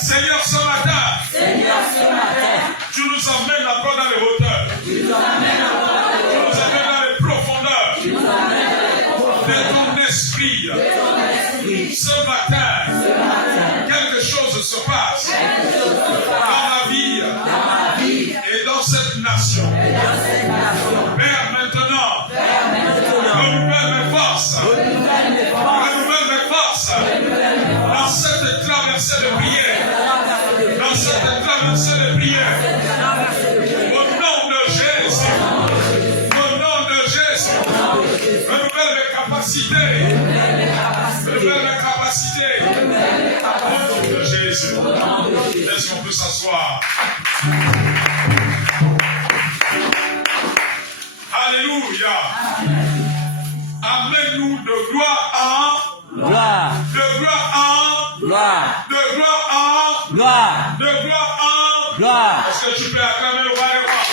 Seigneur, ce matin, tu nous amènes encore dans les hauteurs. Tu nous amènes dans les profondeurs de ton esprit. Ce matin, quelque chose se passe dans ma vie et dans cette nation. Père, maintenant, renouvelle mes forces. Renouvelle mes forces dans cette traversée de prière. Dans cette traversée de prière. Au nom de Jésus. Au nom de Jésus. Renouvelle mes capacités. Renouvelle mes capacités. Au nom de Jésus. Est-ce qu'on peut s'asseoir? Alléluia. Amène-nous de gloire en gloire. De gloire en gloire. De gloire en gloire. De gloire en gloire. Est-ce que tu peux acclamer le roi des rois?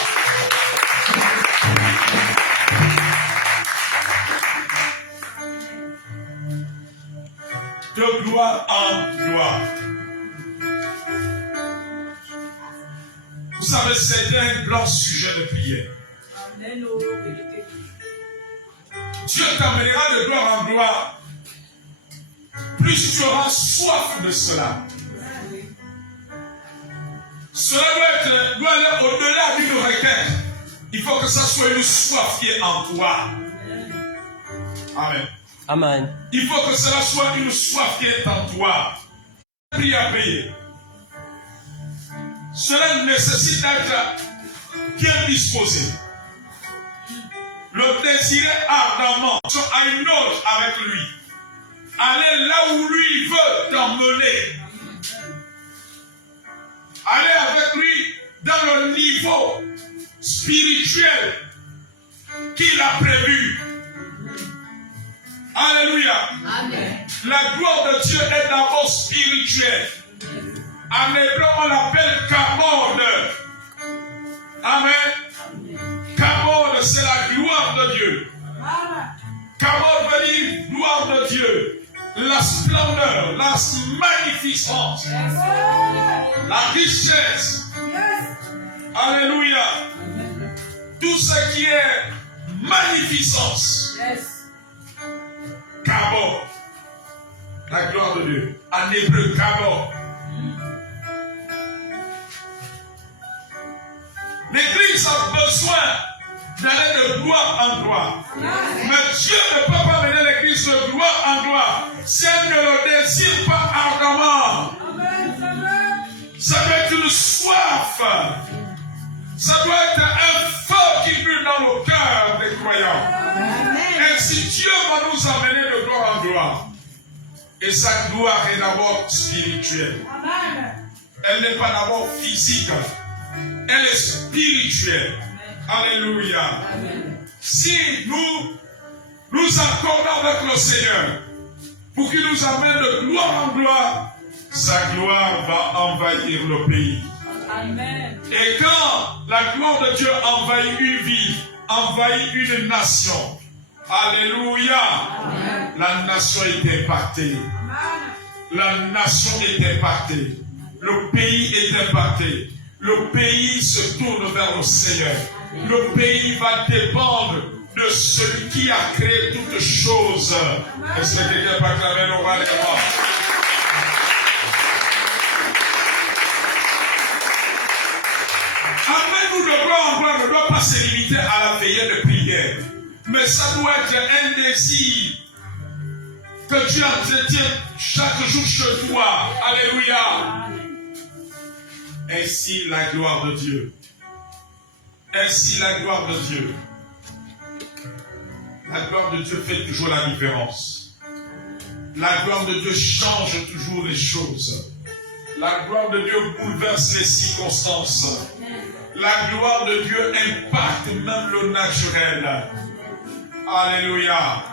De gloire en gloire. Vous savez, c'est un grand sujet de prière. Dieu t'amènera de gloire en gloire. Plus tu auras soif de cela. Cela doit aller au-delà d'une requête. Il faut que ça soit une soif qui est en toi. Amen. Amen. Il faut que cela soit une soif qui est en toi. Prie à payer. Cela nécessite d'être bien disposé. Le désirer ardemment à une autre avec lui. Aller là où lui veut t'emmener. Aller avec lui dans le niveau spirituel qu'il a prévu. Alléluia. Amen. La gloire de Dieu est d'abord spirituelle. En hébreu, on l'appelle Kabod. Amen. Kabod, c'est la gloire de Dieu. Kabod veut dire gloire de Dieu. La splendeur, la magnificence, la richesse. Alléluia. Tout ce qui est magnificence. Kabod. La gloire de Dieu. En hébreu, Kabod. L'Église a besoin d'aller de gloire en gloire. Mais Dieu ne peut pas mener l'Église de gloire en gloire si elle ne le désire pas ardemment. Ça doit être une soif. Ça doit être un feu qui brûle dans le cœur des croyants. Ainsi Dieu va nous amener de gloire en gloire. Et sa gloire est d'abord spirituelle. Elle n'est pas d'abord physique. Elle est spirituelle. Alléluia. Si nous accordons avec le Seigneur pour qu'il nous amène de gloire en gloire, sa gloire va envahir le pays. Amen. Et quand la gloire de Dieu envahit une ville, envahit une nation, alléluia, amen, la nation est impactée. La nation est impactée. Le pays est impacté. Le pays se tourne vers le Seigneur. Le pays va dépendre de celui qui a créé toutes choses. Est-ce que quelqu'un peut acclamer le roi des rois? Amène-nous de gloire en gloire ne doit pas se limiter à la veillée de prière. Mais ça doit être un désir que tu entretiens chaque jour chez toi. Alléluia. Ainsi la gloire de Dieu. Ainsi la gloire de Dieu. La gloire de Dieu fait toujours la différence. La gloire de Dieu change toujours les choses. La gloire de Dieu bouleverse les circonstances. La gloire de Dieu impacte même le naturel. Alléluia.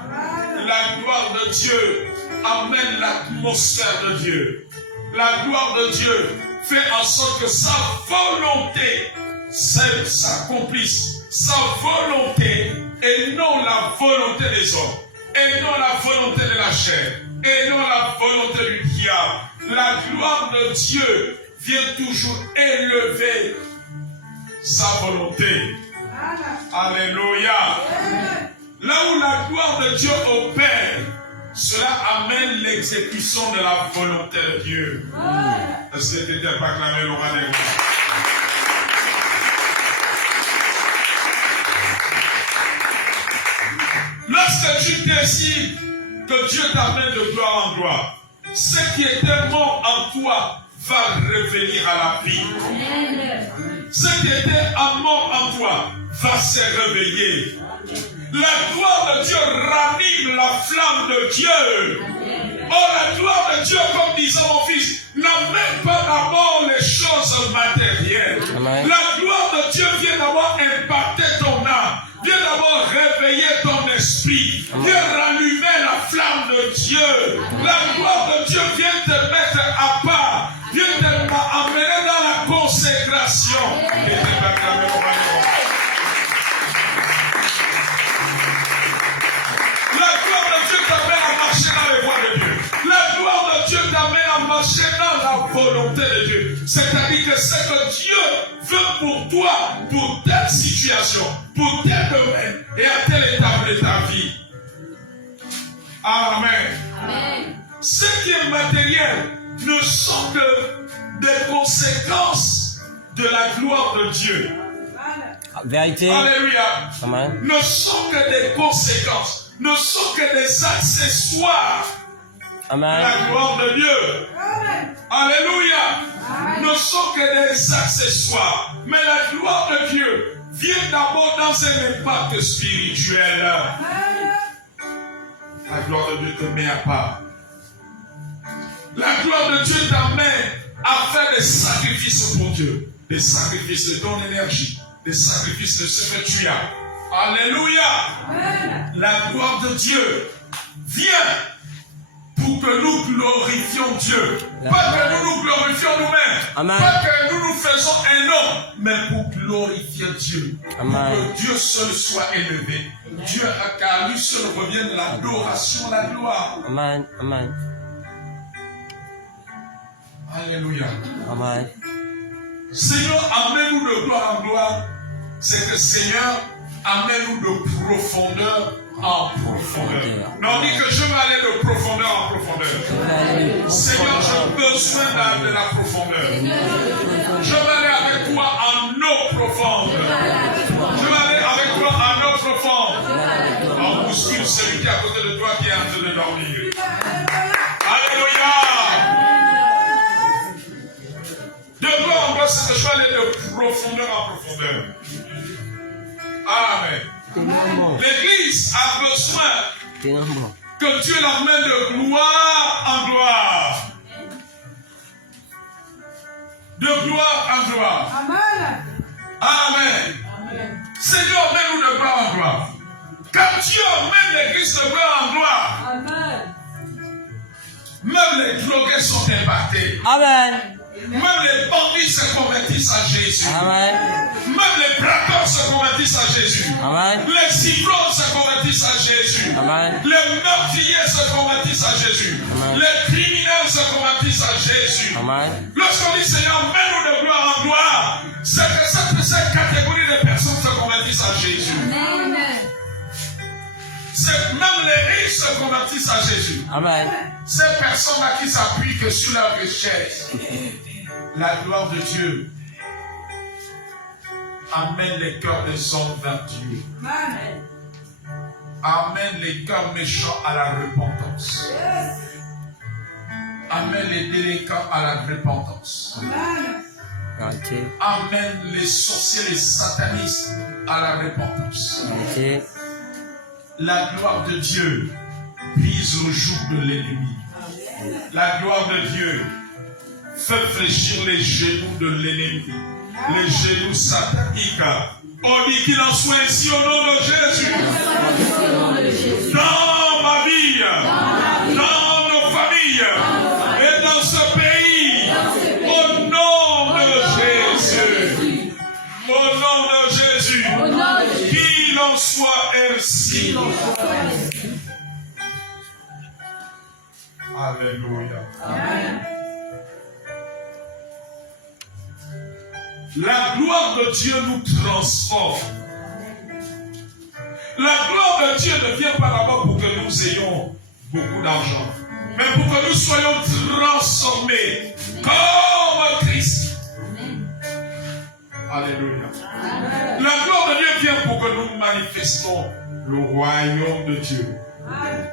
La gloire de Dieu amène l'atmosphère de Dieu. La gloire de Dieu fait en sorte que sa volonté s'accomplisse. Sa volonté et non la volonté des hommes. Et non la volonté de la chair. Et non la volonté du diable. la gloire de Dieu vient toujours élever sa volonté. Alléluia. Là où la gloire de Dieu opère, cela amène l'exécution de la volonté de Dieu. Est-ce que tu n'étais pas clamé le roi des rois? Lorsque tu décides que Dieu t'amène de gloire en gloire, ce qui était mort en toi va revenir à la vie. Ce qui était mort en toi va se réveiller. La gloire de Dieu ranime la flamme de Dieu. Oh, la gloire de Dieu, comme disait mon fils, n'amène pas d'abord les choses matérielles. Amen. La gloire de Dieu vient d'abord impacter ton âme, vient d'abord réveiller ton esprit, vient rallumer la flamme de Dieu. La gloire de Dieu vient te mettre à part, vient t'amener dans la consécration. La gloire de Dieu t'amène à marcher dans la volonté de Dieu. C'est-à-dire que ce que Dieu veut pour toi, pour telle situation, pour tel domaine et à telle étape de ta vie. Amen. Amen. Ce qui est matériel ne sont que des conséquences de la gloire de Dieu. Vérité. Alléluia. Amen. Ne sont que des conséquences, ne sont que des accessoires. Amen. La gloire de Dieu. Amen. Alléluia. Amen. Ne sont que des accessoires. Mais la gloire de Dieu vient d'abord dans un impact spirituel. Amen. La gloire de Dieu te met à part. La gloire de Dieu t'amène à faire des sacrifices pour Dieu. Des sacrifices de ton énergie. Des sacrifices de ce que tu as. Alléluia. Amen. La gloire de Dieu vient pour que nous glorifions Dieu. Amen. Pas que nous nous glorifions nous-mêmes. Pas que nous nous faisons un homme, mais pour glorifier Dieu. Amen. Pour que Dieu seul soit élevé. Dieu, car lui seul revient de l'adoration, la gloire. Amen. Amen. Alléluia. Amen. Seigneur, amène-nous de gloire en gloire. C'est que Seigneur, amène-nous de profondeur en profondeur. Non, dit que je vais aller de profondeur en profondeur. Seigneur, j'ai besoin de la profondeur. Je vais aller avec toi en eau profonde. Je vais aller avec toi en eau profonde. On bouscule celui qui est à côté de toi qui est en train de dormir. Alléluia. De gloire en gloire, c'est que je vais aller de profondeur en profondeur. Amen. L'Église a besoin que Dieu l'emmène de gloire en gloire. De gloire en gloire. Amen. Amen. Seigneur, emmène-nous de gloire en gloire. Quand Dieu emmène l'Église de gloire en gloire, amen, même les drogués sont impactés. Amen. Même les bandits se convertissent à Jésus. Amen. Même les braqueurs se convertissent à Jésus. Amen. Les ivrognes se convertissent à Jésus. Amen. Les meurtriers se convertissent à Jésus. Amen. Les criminels se convertissent à Jésus. Amen. Lorsqu'on dit Seigneur, mets-nous de gloire en gloire, c'est que cette catégorie de personnes se convertissent à Jésus. Amen. C'est même les riches se convertissent à Jésus. Amen. Ces personnes-là qui s'appuient que sur leur richesse. La gloire de Dieu amène les cœurs des hommes vers Dieu. Amen. Amène les cœurs méchants à la repentance. Yes. Amène les délinquants à la repentance. Amen. Okay. Amène les sorciers, les satanistes à la repentance. Okay. La gloire de Dieu brise au joug de l'ennemi. La gloire de Dieu fait fléchir les genoux de l'ennemi, les genoux sataniques. On dit qu'il en soit ainsi au nom de Jésus. Dans ma vie, dans nos familles et dans ce pays, au nom de Jésus. Au nom de Jésus. Qu'il en soit ainsi. Alléluia. Amen. La gloire de Dieu nous transforme. La gloire de Dieu ne vient pas d'abord pour que nous ayons beaucoup d'argent, mais pour que nous soyons transformés comme Christ. Alléluia. La gloire de Dieu vient pour que nous manifestons le royaume de Dieu.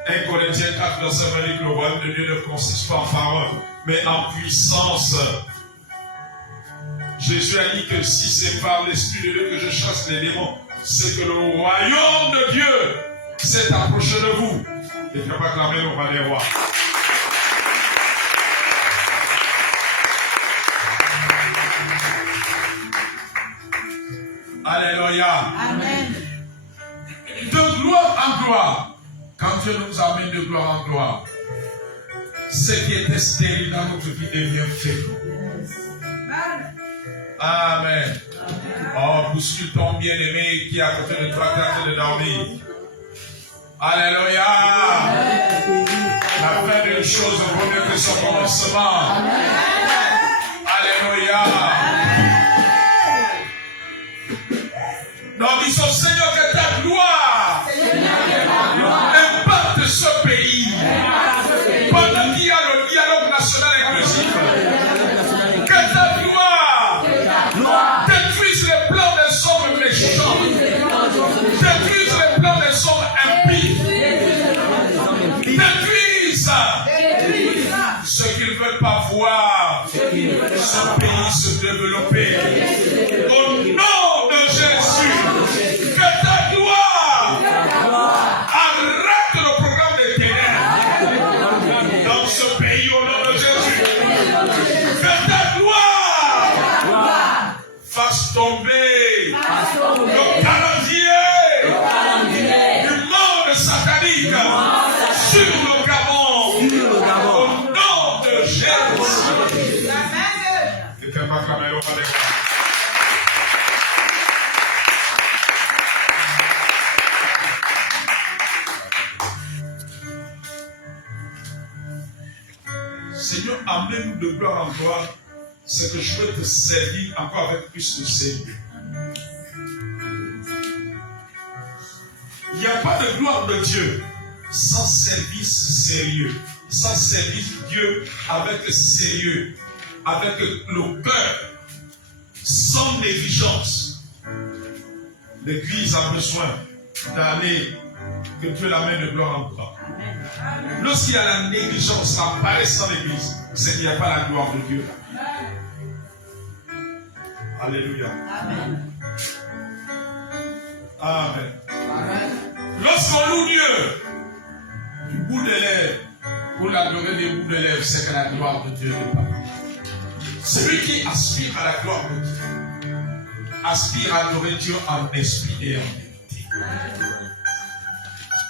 1 Corinthiens 4, verset 20 dit que le royaume de Dieu ne consiste pas en parole, mais en puissance. Jésus a dit que si c'est par l'Esprit de Dieu que je chasse les démons, c'est que le royaume de Dieu s'est approché de vous. Et tu vas acclamer le roi des rois. Alléluia. Amen. De gloire en gloire. Quand Dieu nous amène de gloire en gloire, ce qui était stérile dans notre vie devient faible. Amen. Oh, bouscule ton bien-aimé qui est à côté de toi, qui est en train de dormir. Alléluia. La fin d'une chose vaut mieux que son commencement. Alléluia. Donc, disons, Seigneur, que ta gloire impacte ce pays. Pendant qu'il y a le dialogue national inclusif, que ta gloire détruise les plans des hommes méchants, détruise les plans des hommes impies, détruise ceux qui ne veulent pas voir ce pays se développer. Au nom de Jésus, que ta gloire arrête le programme des ténèbres dans ce pays au nom de Jésus. Que ta gloire fasse tomber le calendrier du monde satanique sur le Gabon au nom de Jésus. Quelqu'un va acclamer le roi des rois. Seigneur, amène de gloire en gloire, c'est que je veux te servir encore avec plus de sérieux. Il n'y a pas de gloire de Dieu sans service sérieux, sans service Dieu avec sérieux, avec le cœur, sans négligence. L'Église a besoin d'aller, que Dieu l'amène de gloire en gloire. Lorsqu'il y a la négligence, la paresse dans l'Église, c'est qu'il n'y a pas la gloire de Dieu. Alléluia. Amen. Amen. Amen. Lorsqu'on loue Dieu du bout des lèvres, pour l'adorer des bouts de lèvres, c'est que la gloire de Dieu n'est pas. Celui qui aspire à la gloire de Dieu aspire à adorer Dieu en esprit et en vérité.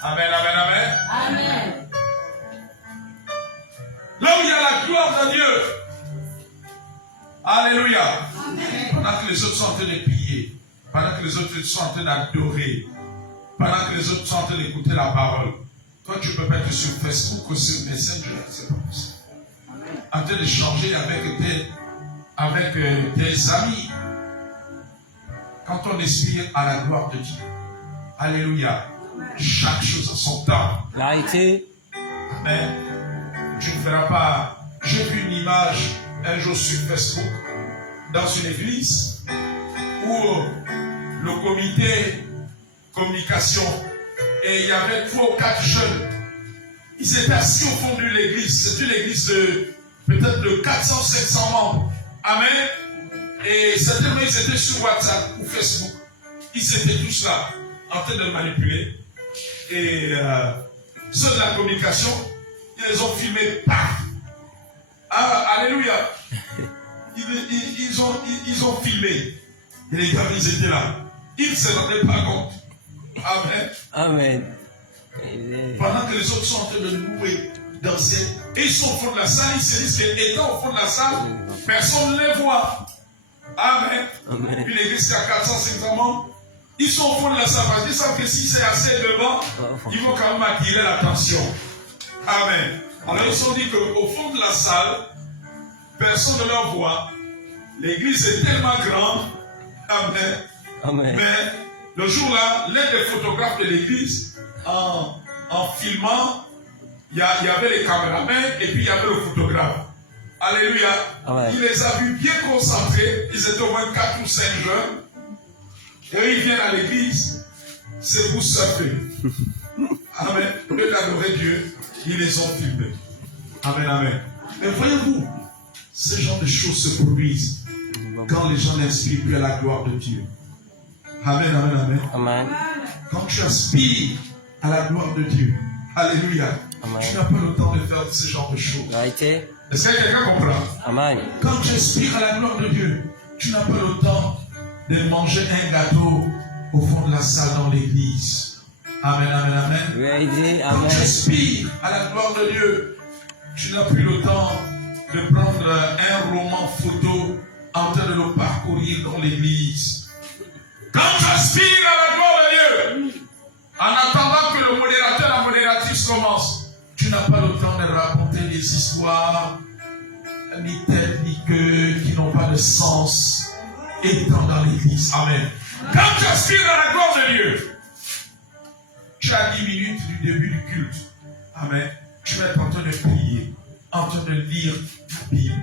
Amen, amen, amen. Amen. Là où il y a la gloire de Dieu, alléluia. Amen. Pendant que les autres sont en train de prier, pendant que les autres sont en train d'adorer, pendant que les autres sont en train d'écouter la parole, toi tu peux mettre sur Facebook ou sur Messenger, c'est pas possible. En train d'échanger avec tes amis. Quand on aspire à la gloire de Dieu, alléluia, chaque chose a son temps. Vérité. Amen. Tu ne feras pas. J'ai vu une image un jour sur Facebook dans une église où le comité communication et il y avait 3 ou 4 jeunes. Ils étaient assis au fond de l'église. C'est une église de peut-être de 400-500 membres. Amen. Et certainement ils étaient sur WhatsApp ou Facebook. Ils étaient tous là en train de manipuler. Et ceux de la communication, ils les ont filmés. Alléluia. Ils ont filmé. Et les gars, ils étaient là. Ils ne se rendaient pas compte. Amen. Amen. Pendant que les autres sont en train de louer, danser, et ils sont au fond de la salle, ils se disent qu'étant au fond de la salle, personne ne les voit. Amen. Amen. Puis l'église qui a 400-500 membres, ils sont au fond de la salle parce qu'ils savent que si c'est assez devant, ils vont quand même attirer l'attention. Amen. Alors ils se sont dit qu'au fond de la salle, personne ne leur voit. L'église est tellement grande. Amen. Amen. Mais le jour-là, l'un des photographes de l'église, en filmant, il y avait les caméramans et puis il y avait le photographe. Alléluia. Amen. Il les a vus bien concentrés. Ils étaient au moins 4 ou 5 jeunes. Et ils viennent à l'église. C'est vous surfer. Amen. Au lieu d'adorer Dieu, ils les ont filmés. Amen, amen. Mais voyez-vous, ce genre de choses se produisent quand les gens n'inspirent plus à la gloire de Dieu. Amen, amen, amen. Amen. Quand tu aspires à la gloire de Dieu, alléluia, Amen. tu n'as pas le temps de faire ce genre de choses. Vérité. Est-ce que quelqu'un comprend? Amen. Quand tu aspires à la gloire de Dieu, tu n'as pas le temps de manger un gâteau au fond de la salle dans l'église. Amen, amen, amen. Vérité. Quand Amen. tu aspires à la gloire de Dieu, tu n'as plus le temps de prendre un roman photo en train de le parcourir dans l'église. Quand tu aspires à la gloire de Dieu, en attendant que le modérateur, la modératrice commence, tu n'as pas le temps de raconter des histoires, ni telles, ni queues, qui n'ont pas de sens, étant dans l'église. Amen. Quand tu aspires à la gloire de Dieu, tu as 10 minutes du début du culte. Amen. Tu vas être en train de prier, en train de lire la Bible.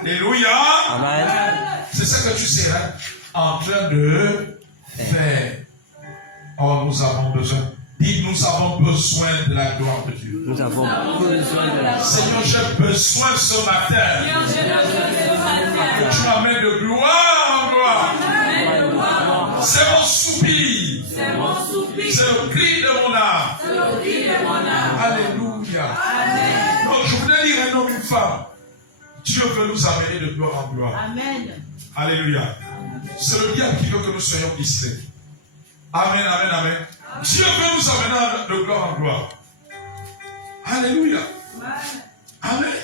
Alléluia. Amen. C'est ça que tu seras en train de faire. Oh, nous avons besoin. Dis, nous avons besoin de la gloire de Dieu. Nous avons besoin de la Seigneur, j'ai besoin ce matin que tu m'amènes de gloire en gloire. C'est mon soupir. C'est le cri de mon âme. Alléluia. Donc, je voudrais dire un homme, une femme. Dieu veut nous amener de gloire en gloire. Amen. Alléluia. C'est le diable qui veut que nous soyons distraits. Amen, amen, amen. Dieu veut nous amener de gloire en gloire. Alléluia. Amen.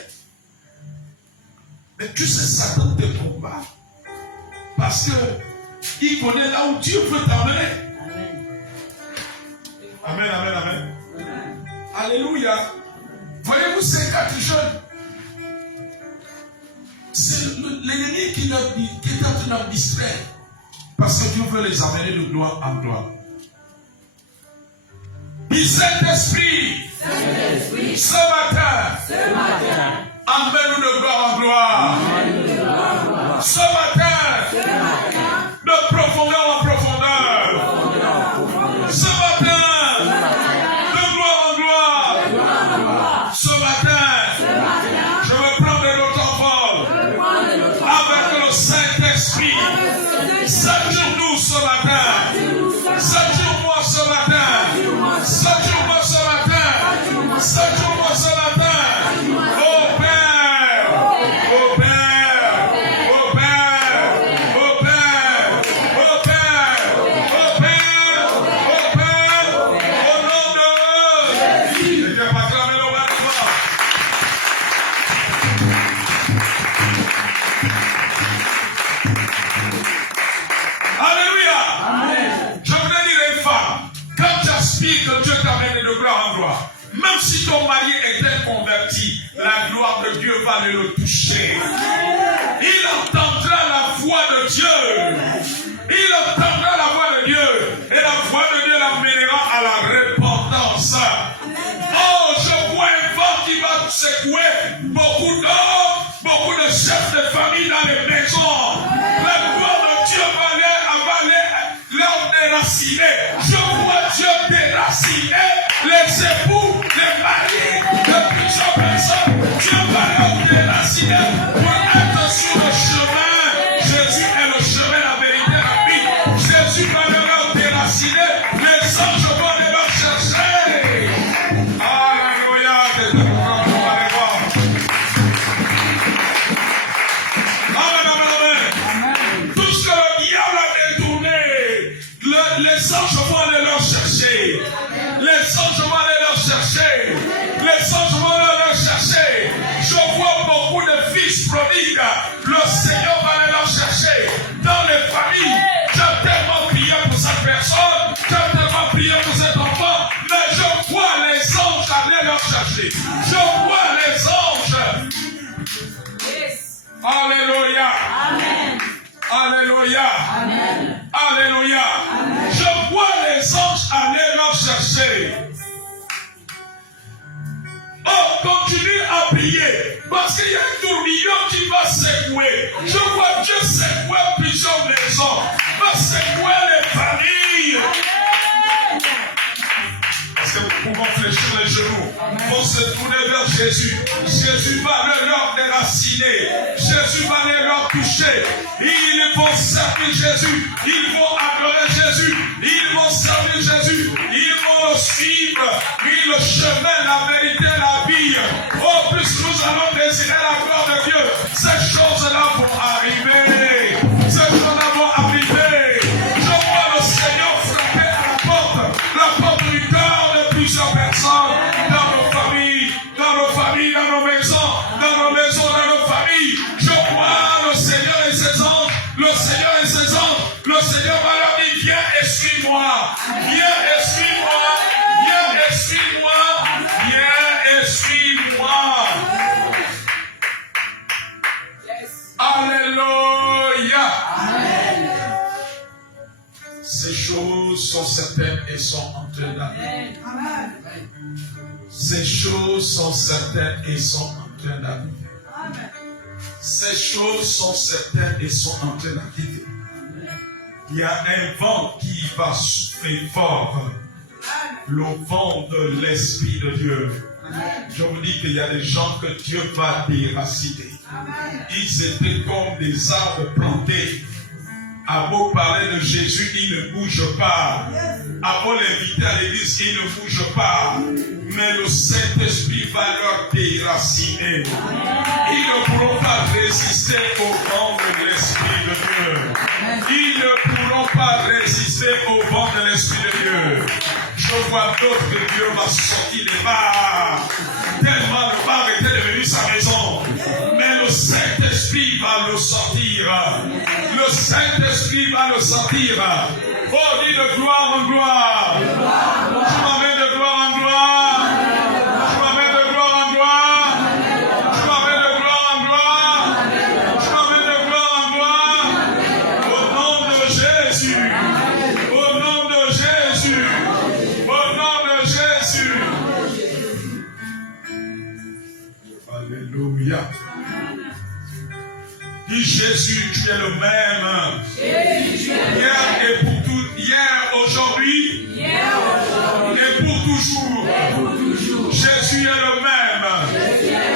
Mais tu sais, Satan te combat. Parce que il connaît là où Dieu veut t'amener. Amen, amen, amen. Alléluia. Voyez-vous ces 4 jeunes. C'est l'ennemi qui est en train de distraire. Parce que Dieu veut les amener de gloire en gloire. Dis Saint-Esprit, ce matin, emmène-nous de gloire en gloire. Ce matin, de profondeur en profondeur. Ce matin, de gloire en gloire. Ce matin, je veux prendre notre envol avec le Saint-Esprit. Sature-nous ce matin. Sature-moi ce matin. Sature-moi ce matin. Sature-moi ce matin. Au Père. Au Père. Au Père. Au Père. Au Père. Au Père. Au Père. Au nom de Jésus. Et que m'acclamer le roi de gloire. Alléluia. Je voudrais dire à une femme, quand tu aspires que Dieu t'amène de gloire en gloire, même si ton mari est converti, la gloire de Dieu va le toucher. Il entendra la voix de Dieu. Il entendra la voix de Dieu. Et la voix de Dieu l'amènera à la repentance. Oh, je vois un vent qui va secouer beaucoup d'hommes, beaucoup de chefs de famille dans les maisons. La gloire de Dieu va leur déraciner. Je vois Dieu déraciner les époux, les maris de plusieurs personnes. Dieu va leur déraciner pour être sur le chemin. Jésus est le chemin, la vérité, la vie. Jésus va leur déraciner. Les anges vont les leur chercher. Alléluia. Amen. Tout ce que le diable a détourné, les anges vont aller leur chercher. Les anges vont aller leur chercher. Les anges vont aller leur chercher. Je vois beaucoup de fils prodigues. Le Seigneur va aller leur chercher. Dans les familles, tu as tellement prié pour cette personne. Tu as tellement prié pour cet enfant. Mais je vois les anges aller leur chercher. Je vois les anges. Alléluia. Amen. Alléluia. Amen. Alléluia. Amen. Je vois les anges aller leur chercher. Oh, continue à prier. Parce qu'il y a un tourbillon qui va secouer. Je vois Dieu secouer plusieurs maisons. Va secouer les familles. Est-ce que nous pouvons fléchir les genoux? Pour se tourner vers Jésus. Jésus va leur déraciner. Jésus va leur toucher. Ils vont servir Jésus. Ils vont adorer Jésus. Ils vont servir Jésus. Ils vont le suivre. Oui, le chemin, la vérité, la vie. Oh, plus nous allons désirer la gloire de Dieu. Ces choses-là vont arriver. Ces choses-là vont arriver. Je vois le Seigneur frapper à la porte du cœur de plusieurs personnes, dans nos familles, dans nos maisons, dans nos familles. Je vois le Seigneur et ses anges, le Seigneur et ses anges. Le Seigneur va leur dire, viens et suis-moi, viens et suis-moi, viens et suis-moi, viens et suis-moi. Alléluia. Amen. Ces choses sont certaines et sont en train d'arriver. Ces choses sont certaines et sont en train d'arriver. Ces choses sont certaines et sont en train d'arriver. Il y a un vent qui va souffler fort. Le vent de l'Esprit de Dieu. Je vous dis qu'il y a des gens que Dieu va déraciner. Ils étaient comme des arbres plantés. À beau parler de Jésus, il ne bouge pas. À beau l'inviter à l'église, il ne bouge pas. Mais le Saint-Esprit va leur déraciner. Ils ne pourront pas résister au vent de l'Esprit de Dieu. Ils ne pourront pas résister au vent de l'Esprit de Dieu. Je vois d'autres que Dieu va sortir des bars. Tellement le bar était devenu sa maison. Mais le Saint-Esprit va le sortir. Le Saint-Esprit va le sortir. Oh, dis de gloire en gloire. Je m'amène de gloire en gloire. Je m'amène de gloire en gloire. Je m'amène de gloire en gloire. Je m'amène de gloire en gloire. Au nom de Jésus. Au nom de Jésus. Au nom de Jésus. Alléluia. Dis Jésus, tu es le même. Hier et pour tout, hier, aujourd'hui, et pour toujours. Jésus est le même.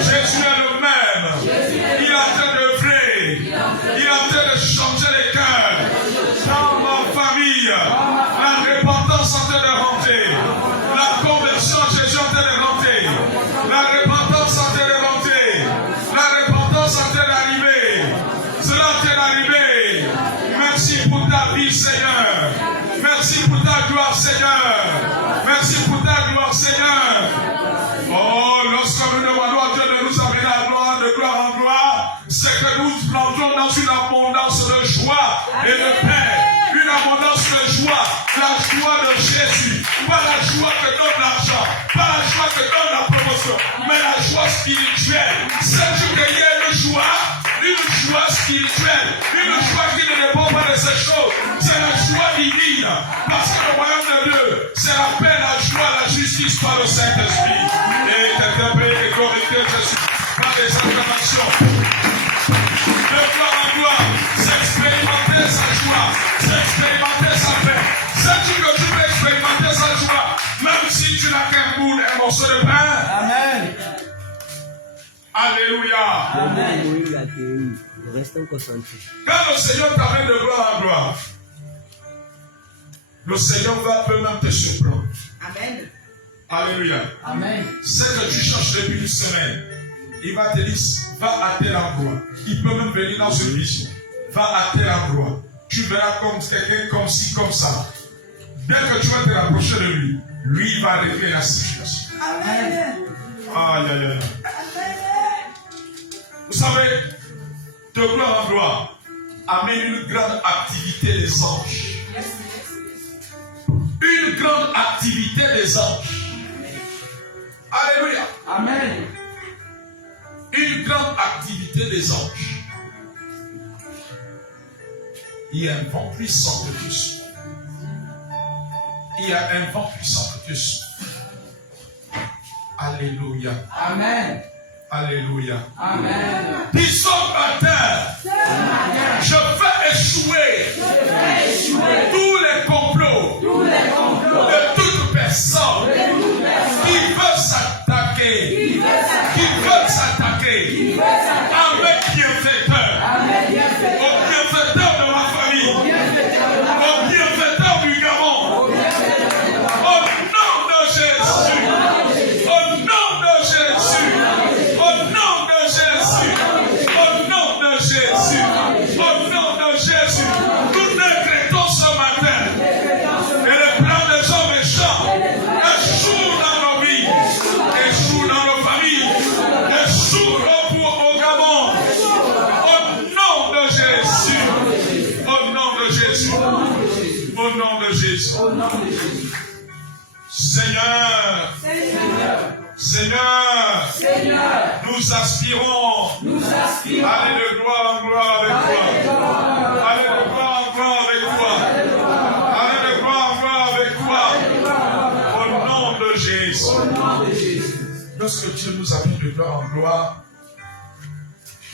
Jésus est le même. Il est en train d'œuvrer. Il est en train de changer les cœurs. Dans ma famille, la repentance est en train de rentrer. La conversion, Jésus est en train de rentrer. La repentance est en train de rentrer. La repentance est en train d'arriver. Cela t'est arrivé. Merci pour ta vie, Seigneur. Merci pour ta gloire, Seigneur. Merci pour ta gloire, Seigneur. Oh, lorsque nous demandons à Dieu de nous amener la gloire de gloire en gloire, c'est que nous plantons dans une abondance de joie et de paix. Une abondance de joie. La joie de Jésus. Pas la joie que donne l'argent. Pas la joie que donne la promotion. Mais la joie spirituelle. C'est une joie spirituelle, une joie qui ne dépend pas de ces choses. C'est la joie divine. Parce que le royaume de Dieu, c'est la paix, la joie, la justice par le Saint-Esprit. Et quelqu'un peut glorifier Jésus par des acclamations. De gloire en gloire, c'est expérimenter sa joie, c'est expérimenter sa paix. Sais-tu que tu peux expérimenter sa joie, même si tu n'as qu'un bout d'un morceau de pain? Amen. Alléluia. Amen. Restons concentrés. Quand le Seigneur t'amène de gloire en gloire, le Seigneur va peut-même te surprendre. Amen. Alléluia. Amen. C'est que tu cherches depuis une semaine. Il va te dire, va à tel endroit. Il peut même venir dans une vision. Va à tel endroit. Tu verras comme quelqu'un comme ci, comme ça. Dès que tu vas te rapprocher de lui, lui il va régler la situation. Amen. Aïe, aïe, aïe. Vous savez, de gloire en gloire, amène une grande activité des anges. Une grande activité des anges. Alléluia. Amen. Une grande activité des anges. Il y a un vent puissant que tu suis. Il y a un vent puissant que tu suis. Alléluia. Amen. Alléluia. Amen. Dis ce matin, je fais échouer tous les complots de toute personne qui veut s'attaquer à mes bienfaiteurs, aux bienfaiteurs de ma famille, aux bienfaiteurs du Gabon. Au nom de Jésus, au nom de Jésus, au nom de Jésus, au nom de Jésus, au nom de Jésus, nous décrétons ce matin et le plan des hommes méchants échoue dans nos vies, échoue dans nos familles, échoue au Gabon. Au nom de Jésus, au nom de Jésus, au nom de Jésus. Seigneur, nous aspirons à aller de gloire en gloire avec toi. Aller de gloire en gloire avec toi. Aller de gloire en gloire avec toi. Au nom de Jésus. Lorsque Dieu nous amène de gloire en gloire,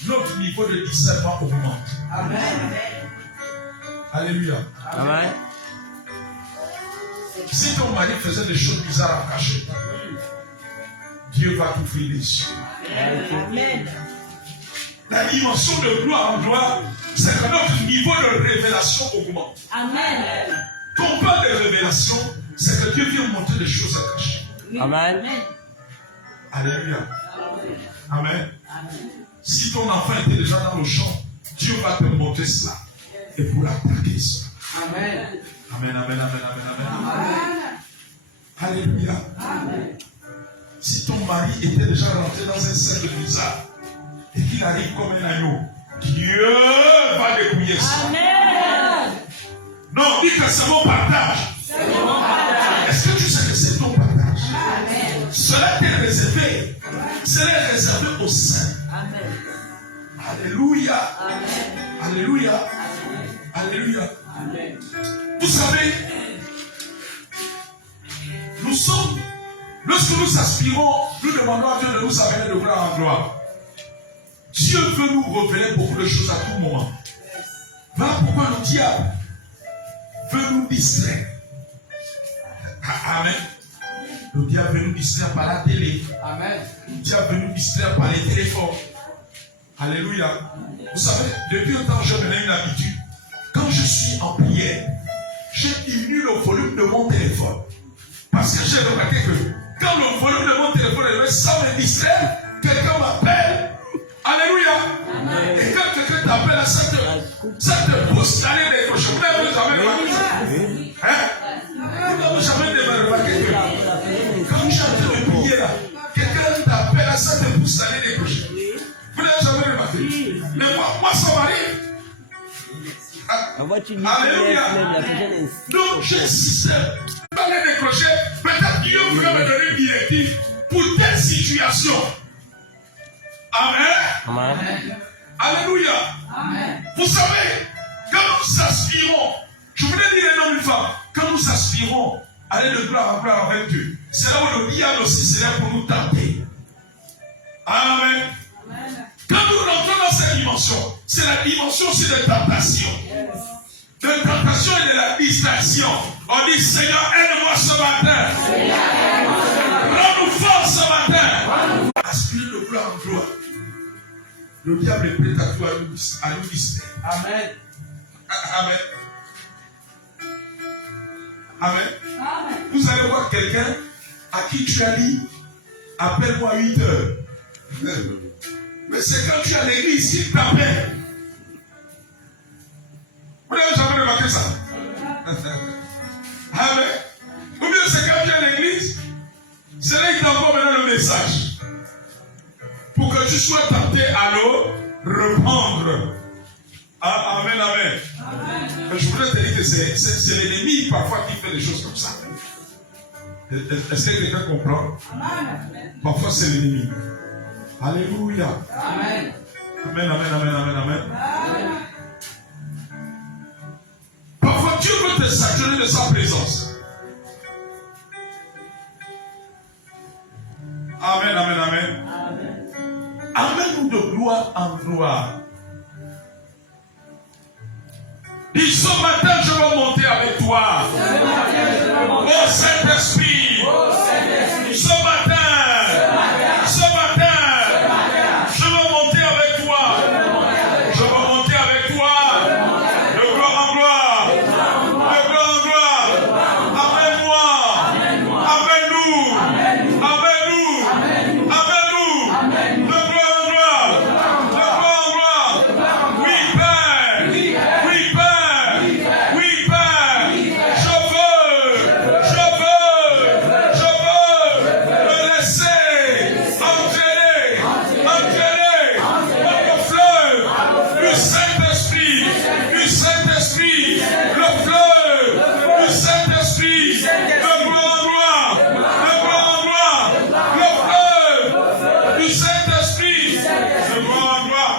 notre niveau de discernement augmente. Amen. Alléluia. Amen. Si ton mari faisait des choses bizarres à cacher, Dieu va t'ouvrir les yeux. Amen. La dimension de gloire en gloire, c'est que notre niveau de révélation augmente. Amen. Quand on parle de révélation, c'est que Dieu vient montrer des choses à cacher. Amen. Alléluia. Amen. Si ton enfant était déjà dans le champ, Dieu va te montrer cela. Et pour attaquer ça. Amen. Amen, amen, amen, amen, amen. Alléluia. Si ton mari était déjà rentré dans un cercle bizarre et qu'il arrive comme un agneau, Dieu va dépouiller ça. Amen. Non, dis que c'est mon partage. Est-ce que tu sais que c'est ton partage? Cela t'est réservé. Cela est réservé au saint. Alléluia. Alléluia. Alléluia. Vous savez, nous sommes, lorsque nous aspirons, nous demandons à Dieu de nous amener de gloire en gloire. Dieu veut nous révéler beaucoup de choses à tout moment. Voilà pourquoi le diable veut nous distraire. Amen. Le diable veut nous distraire par la télé. Amen. Le diable veut nous distraire par les téléphones. Alléluia. Vous savez, depuis un temps, je me mets une habitude. Quand je suis en prière, je diminue le volume de mon téléphone. Parce que j'ai remarqué que quand le volume de mon téléphone est élevé, ça me distrait, quelqu'un m'appelle. Alléluia. Et quand quelqu'un t'appelle, ça te pousse d'aller décrocher. Vous n'avez jamais remarqué ça? Vous n'avez jamais remarqué que quand je suis en train de prier là, quelqu'un t'appelle, ça te pousse d'aller décrocher. Vous n'avez jamais remarqué? Mais moi ça m'arrive. Alléluia. Donc j'insiste. Pas les décrocher. Peut-être Dieu voudrait me donner une directive pour telle situation. Amen. Amen. Alléluia. Amen. Vous savez, quand nous aspirons, je voulais dire un homme et une femme, quand nous aspirons à aller de gloire en gloire avec Dieu, c'est là où le diable aussi c'est là pour nous tenter. Amen. Quand nous rentrons dans cette dimension, c'est la dimension aussi de tentation. De tentation et de la distraction. On dit Seigneur, aide-moi ce matin. Rends-nous fort ce matin. Aspirer de gloire en gloire. Le diable est prêt à tout à nous distraire. Amen. Amen. Amen. Vous allez voir quelqu'un à qui tu as dit appelle-moi à 8 heures. Mais c'est quand tu es à l'église qu'il t'appelle. Vous n'avez jamais remarqué ça? Amen. Ou bien c'est quand tu es à l'église, c'est là qu'il t'envoie maintenant le message. Pour que tu sois tenté à le répondre. Ah, amen, amen. Je voudrais te dire que c'est l'ennemi parfois qui fait des choses comme ça. Est-ce que quelqu'un comprend? Parfois c'est l'ennemi. Alléluia. Amen. Amen, amen, amen, amen, amen. saturé de sa présence. Amen, amen, amen. Amène-nous de gloire en gloire. Dis ce matin, je vais monter avec toi. Oh Saint-Esprit. Ce matin, je vais monter avec toi. Je vais monter avec toi. De gloire en gloire. De gloire en gloire. Amène-moi. Amène-nous. Amène-nous. Amène-nous. De gloire en gloire. De gloire en gloire. Oui, Père. Oui, Père. Oui, Père. Je veux me laisser entraîner par le fleuve du Saint-Esprit, le fleuve du Saint-Esprit, de gloire en gloire, le fleuve du Saint-Esprit, de gloire en gloire,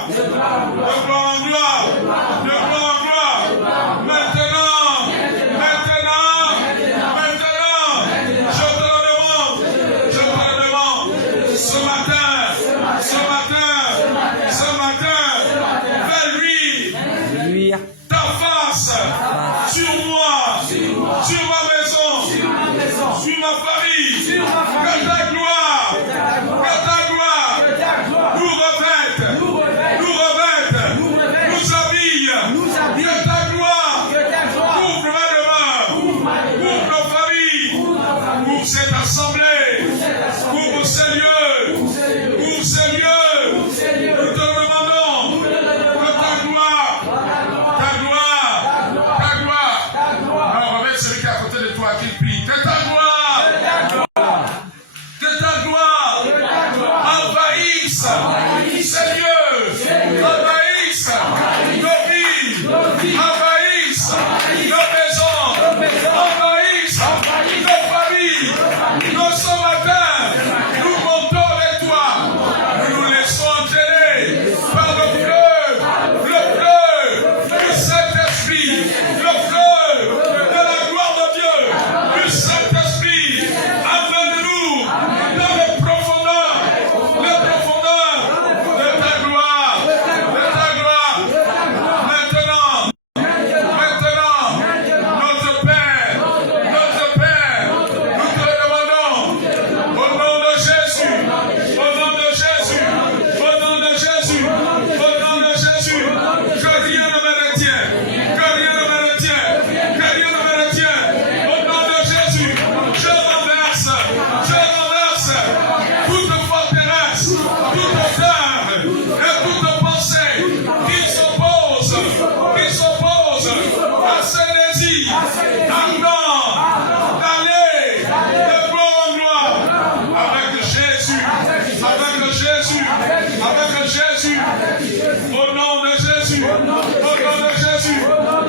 maintenant, je te le demande, ce matin, fais lui ta face sur moi, sur ma maison, sur ma famille, que ta gloire nous revête, nous habille, que ta gloire couvre ma demeure, couvre nos familles, couvre cette assemblée, couvre ces lieux, nous te demandons que ta gloire, alors remettre celui qui est à côté de toi qui prie, que ta gloire envahisse ces lieux, envahisse nos vies, envahisse nos maisons, envahisse nos familles. Nous ce matin, nous montons avec toi, nous nous laissons entraîner par le fleuve du Saint-Esprit, le fleuve de la gloire de Dieu, du Saint-Esprit. Amène-nous dans les profondeurs de ta gloire, Maintenant, notre Père, nous te demandons, au nom de Jésus, que rien ne me retienne, au nom de Jésus, je renverse toute forteresse, toute peur et toute pensée qui s'oppose à ces désirs ardents d'aller de gloire en gloire avec Jésus, au nom de Jésus,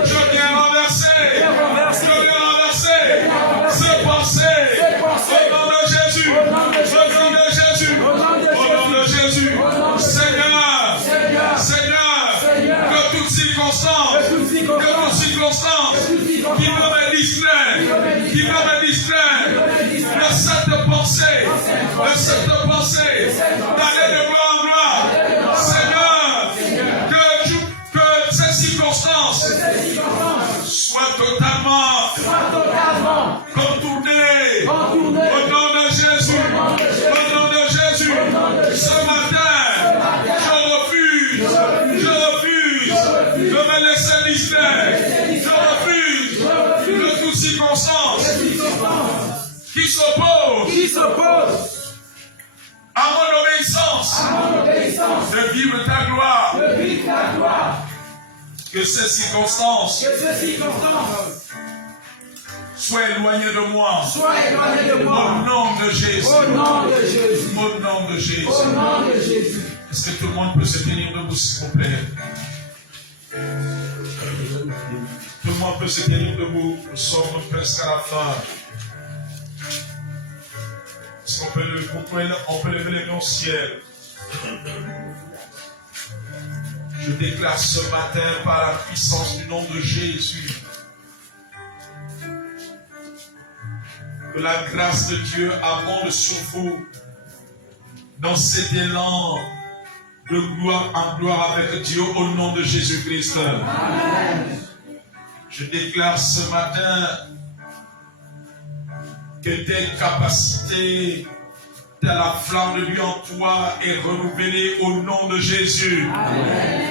je viens renverser ces pensées, au nom de Jésus, Seigneur, que toute circonstance qui veut me distraire de cette pensée d'aller de gloire en gloire, Seigneur, que ces circonstances soient totalement contournées au nom de Jésus. Ce matin, je refuse de me laisser distraire. Je refuse de toute circonstance qui s'oppose à mon obéissance de vivre ta gloire. Que ces circonstances soient éloignées de moi. Au nom de Jésus. Est-ce que tout le monde peut se tenir debout, s'il vous plaît? Tout le monde peut se tenir debout. Nous sommes presque à la fin. Est-ce qu'on peut lever les mains au ciel? Je déclare ce matin par la puissance du nom de Jésus Que la grâce de Dieu abonde sur vous dans cet élan de gloire en gloire avec Dieu au nom de Jésus-Christ. Amen. Je déclare ce matin que tes capacités, la flamme de Dieu en toi est renouvelée au nom de Jésus. Amen.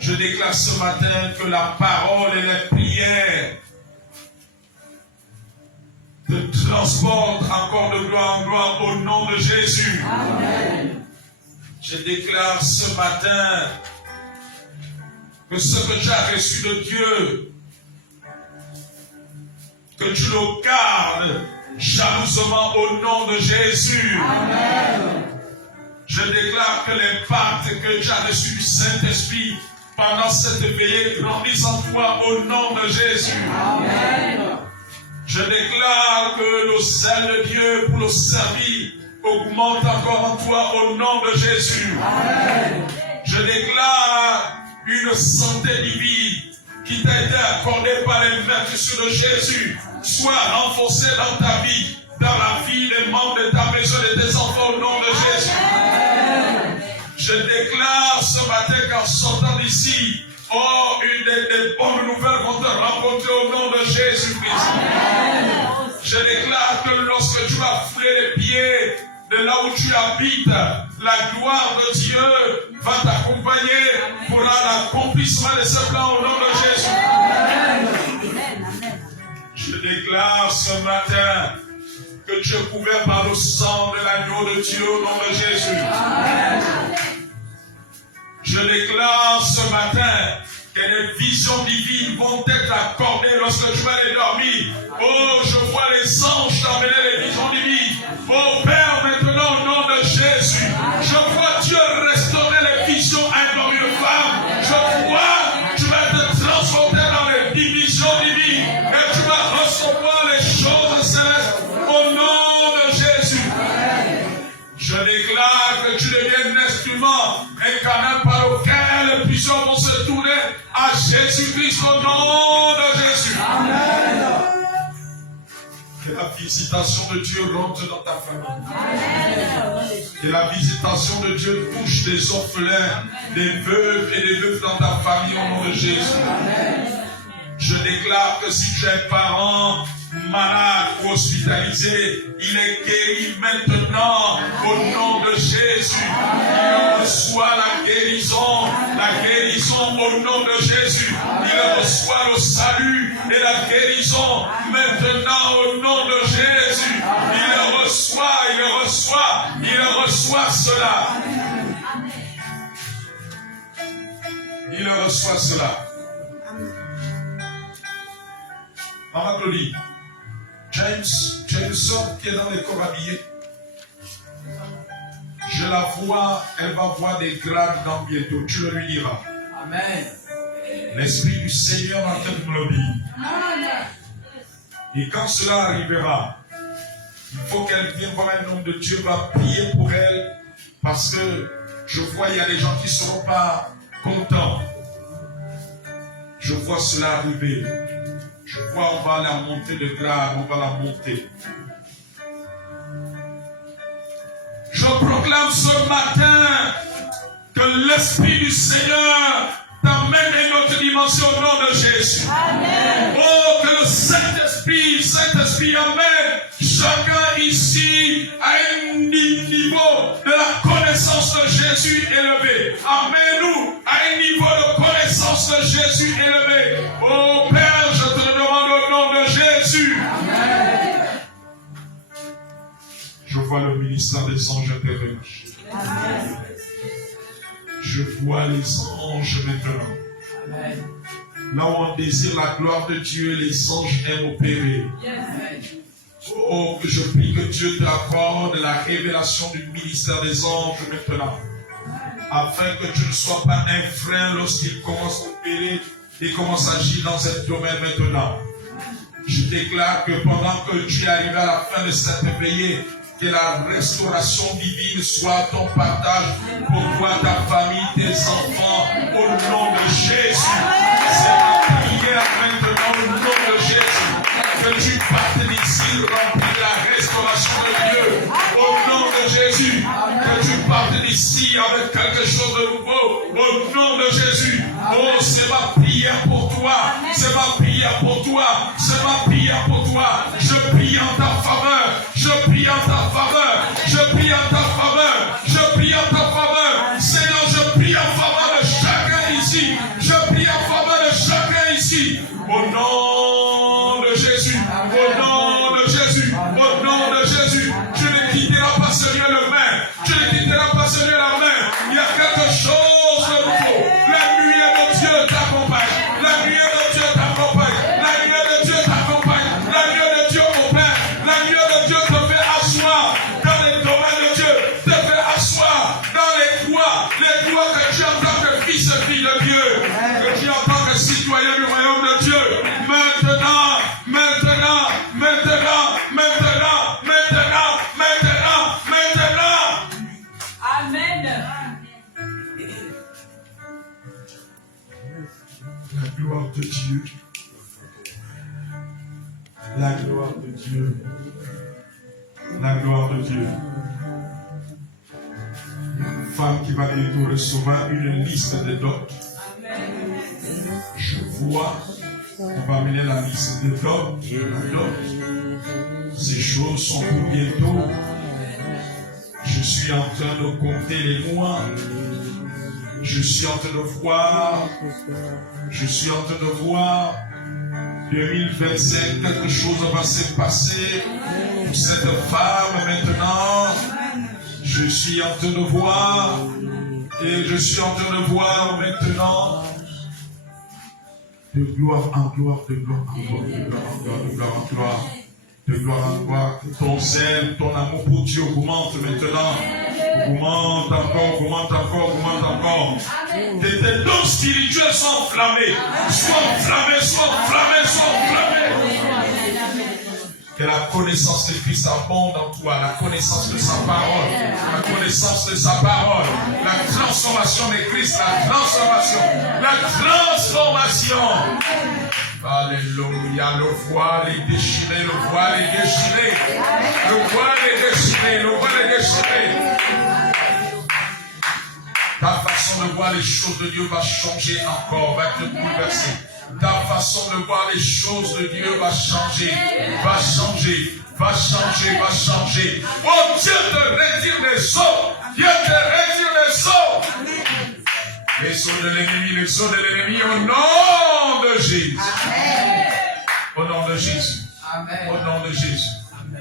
Je déclare ce matin que la parole et les prières te transportent encore de gloire en gloire au nom de Jésus. Amen. Je déclare ce matin que ce que tu as reçu de Dieu, que tu le gardes jalousement au nom de Jésus. Amen. Je déclare que les pactes que tu as reçus du Saint-Esprit pendant cette veillée grandissent en toi au nom de Jésus. Amen. Je déclare que le zèle de Dieu pour le servir augmente encore en toi au nom de Jésus. Amen. Je déclare une santé divine qui t'a été accordée par les vertus de Jésus soit renforcée dans ta vie, dans la vie des membres de ta maison et de tes enfants au nom de Jésus. Amen. Je déclare ce matin qu'en sortant d'ici, une des bonnes nouvelles vont te rencontrer au nom de Jésus-Christ. Je déclare que lorsque tu vas fouler les pieds de là où tu habites, la gloire de Dieu va t'accompagner pour l'accomplissement de ce plan au nom de Jésus. Je déclare ce matin que tu es couvert par le sang de l'agneau de Dieu au nom de Jésus. Je déclare ce matin que les visions divines vont être accordées lorsque tu vas aller dormir. Oh, je vois les anges t'amener les visions divines. Oh Père, maintenant au nom de Jésus, je vois Dieu restaurer les visions à une homme et une femme. Je vois, tu vas te transporter dans les divisions divines et tu vas recevoir les choses célestes au nom de Jésus. Je déclare que tu deviens un instrument, un canal par lequel les puissants vont se tourner à Jésus-Christ au nom de Jésus. Amen. Que la visitation de Dieu rentre dans ta famille. Amen. Que la visitation de Dieu touche des orphelins, des veuves et des veuves dans ta famille au nom de Jésus. Amen. Je déclare que si tu es parent, malade ou hospitalisé, il est guéri maintenant au nom de Jésus. Il reçoit la guérison au nom de Jésus. Il reçoit le salut et la guérison maintenant au nom de Jésus. Il reçoit cela. Il reçoit cela. Maman Claudie, tu as une sœur qui est dans les corps habillés. Je la vois, elle va voir des grades dans bientôt. Tu le lui diras. Amen. L'Esprit du Seigneur est en train de me le dire. Et quand cela arrivera, il faut qu'elle vienne voir un homme de Dieu, va prier pour elle, parce que je vois, il y a des gens qui ne seront pas contents. Je vois cela arriver. Je vois, on va la monter de grade, on va la monter. Je proclame ce matin que l'Esprit du Seigneur t'amène à une autre dimension au nom de Jésus. Amen. Oh, que le Saint-Esprit amène chacun ici à un niveau de la connaissance de Jésus élevé. Amène-nous à un niveau de connaissance de Jésus élevé. Oh Père, je te demande au nom de Jésus. Amen. Je vois le ministère des anges intervenir. Amen. Je vois les anges maintenant. Amen. Là où on désire la gloire de Dieu, les anges aiment opérer. Amen. Oh, que je prie que Dieu t'accorde la révélation du ministère des anges maintenant. Afin que tu ne sois pas un frein lorsqu'il commence à opérer et commence à agir dans ce domaine maintenant. Je déclare que pendant que tu es arrivé à la fin de cette veillée, que la restauration divine soit ton partage pour toi, ta famille, tes enfants, au nom de Jésus. C'est ma prière maintenant au nom de Jésus. Que tu partes d'ici rempli de Jésus. Oh, c'est ma prière pour toi. C'est ma prière pour toi. C'est ma prière pour toi. Je prie en ta faveur. Je prie en ta faveur. Je prie en ta faveur. Je prie en ta faveur. Seigneur, je prie en faveur de chacun ici. Je prie en faveur de chacun ici. Au nom de Jésus. Au nom de Jésus. Au nom de Jésus. Tu ne quitteras pas Seigneur le main. Tu ne quitteras pas Seigneur la main. Il y a quelque chose de nouveau. La lumière de Dieu t'accompagne. La lumière de Dieu t'accompagne. La lumière de Dieu t'accompagne. La lumière de Dieu opère. La lumière de Dieu te fait asseoir dans les domaines de Dieu. Te fait asseoir dans les droits que tu as en tant que fils et fille de Dieu. Que tu as en tant que citoyen du royaume de Dieu. Maintenant, maintenant, maintenant, maintenant, maintenant, maintenant, maintenant. Amen. La gloire de Dieu. La gloire de Dieu. La gloire de Dieu. Une femme qui va bientôt recevoir une liste de dot. Je vois, on va amener la liste de dot. La dot. Ces choses sont pour bientôt. Je suis en train de compter les mois. Je suis en train de voir. Je suis en train de voir. 2025, quelque chose va se passer pour cette femme maintenant. Je suis en train de voir. Et je suis en train de voir maintenant. De gloire en gloire, de gloire en gloire, de gloire en gloire, de gloire en gloire. De gloire en gloire, ton zèle, ton amour pour Dieu augmente maintenant. Augmente encore, augmente encore, augmente encore. Tes dons spirituels sont enflammés. Sois enflammés, sois enflammés, sois enflammés. Que la connaissance de Christ abonde en toi, la connaissance de sa parole, la connaissance de sa parole, la transformation de Christ, la transformation, la transformation. Alléluia, le voile est déchiré, le voile est déchiré, le voile est déchiré, le voile est déchiré. Ta façon de voir les choses de Dieu va changer encore, va te bouleverser. Ta façon de voir les choses de Dieu va changer, va changer, va changer, va changer. Oh, Dieu te retire les eaux, Dieu te retire les eaux. Les eaux de l'ennemi, les eaux de l'ennemi, au nom de Jésus. Au nom de Jésus. Au nom de Jésus.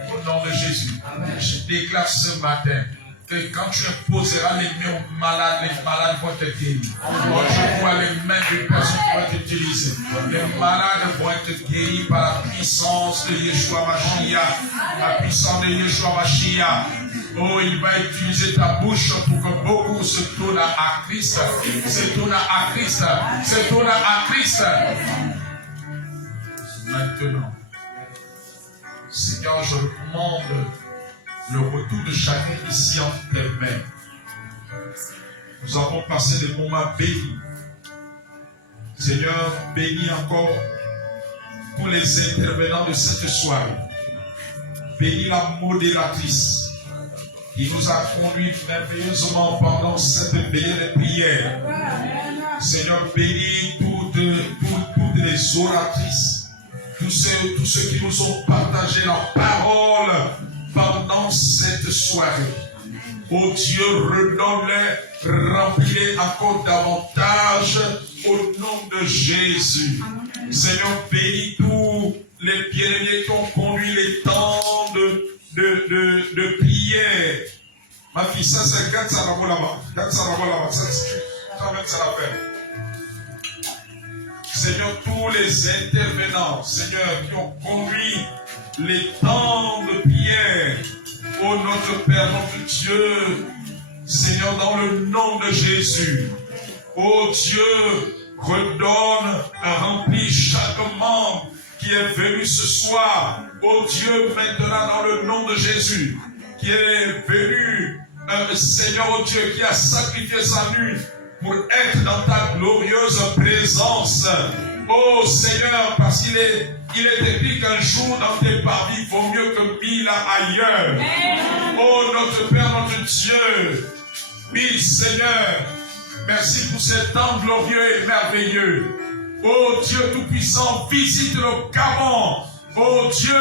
Au nom de Jésus. Je déclare ce matin que quand tu imposeras les mains aux malades, les malades vont te guérir. Moi, je vois les mains des personnes qui vont être utilisées. Les malades vont être guéris par la puissance de Yeshua Mashiach. La puissance de Yeshua Mashiach. Oh, il va utiliser ta bouche pour que beaucoup se tournent à Christ. Se tournent à Christ. Se tournent à Christ. Maintenant, Seigneur, je recommande le retour de chacun ici en tes mains. Nous avons passé des moments bénis. Seigneur, bénis encore tous les intervenants de cette soirée. Bénis la modératrice qui nous a conduits merveilleusement pendant cette veillée de prière. Seigneur, bénis toutes les oratrices, tous ceux qui nous ont partagé la parole pendant cette soirée. Oh Dieu, redonne-les, remplis-les encore davantage au nom de Jésus. Seigneur, bénis tous les bien-aimés qui ont conduit les temps de prière. Ma fille, ça c'est 4 sarabos là-bas. 4 sarabos là-bas. Ça, tu vas mettre ça la peine. Seigneur, tous les intervenants, Seigneur, qui ont conduit les temps de prière, ô notre Père, notre Dieu, Seigneur, dans le nom de Jésus, ô Dieu, redonne, remplis chaque membre qui est venu ce soir, ô Dieu, maintenant dans le nom de Jésus, qui est venu, Seigneur, ô Dieu, qui a sacrifié sa nuit pour être dans ta glorieuse présence. Oh Seigneur, parce qu'il est écrit qu'un jour dans tes parvis vaut mieux que 1000 ailleurs. Oh notre Père, notre Dieu, oui Seigneur, Merci pour ce temps glorieux et merveilleux. Oh Dieu Tout-Puissant, visite nos Gabon. Oh Dieu,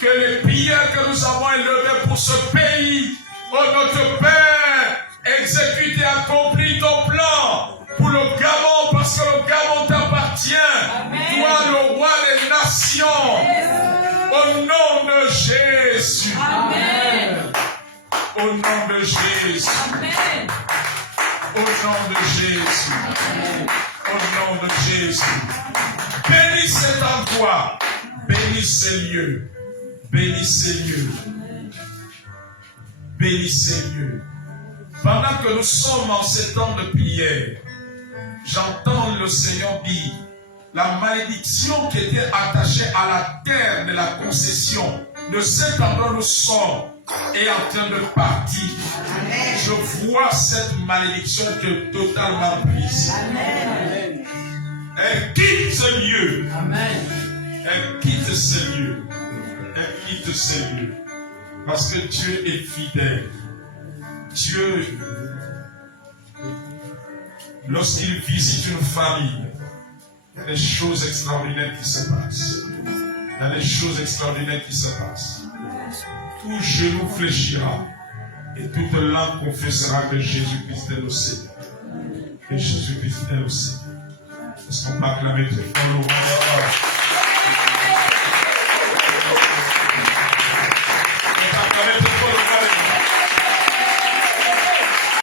que les prières que nous avons élevées pour ce pays, oh notre Père, exécute et accomplis ton plan pour le Gabon, parce que le Gabon t'appartient. Toi, le roi des nations. Au nom de Jésus. Amen. Au nom de Jésus. Amen. Au nom de Jésus. Au nom de Jésus. Bénis cet endroit. Bénis ces lieux. Bénis ces lieux. Bénis ces lieux. Pendant que nous sommes en ces temps de prière, j'entends le Seigneur dire, la malédiction qui était attachée à la terre de la concession de cet endroit où nous sommes est en train de partir. Je vois cette malédiction qui est totalement prise. Amen. Elle quitte ce lieu. Amen. Elle quitte ce lieu. Elle quitte ce lieu. Parce que Dieu est fidèle. Dieu, lorsqu'il visite une famille, il y a des choses extraordinaires qui se passent. Il y a des choses extraordinaires qui se passent. Tout genou fléchira et toute langue confessera que Jésus-Christ est le Seigneur. Que Jésus-Christ est le Seigneur. Est-ce qu'on peut acclamer très fort le roi?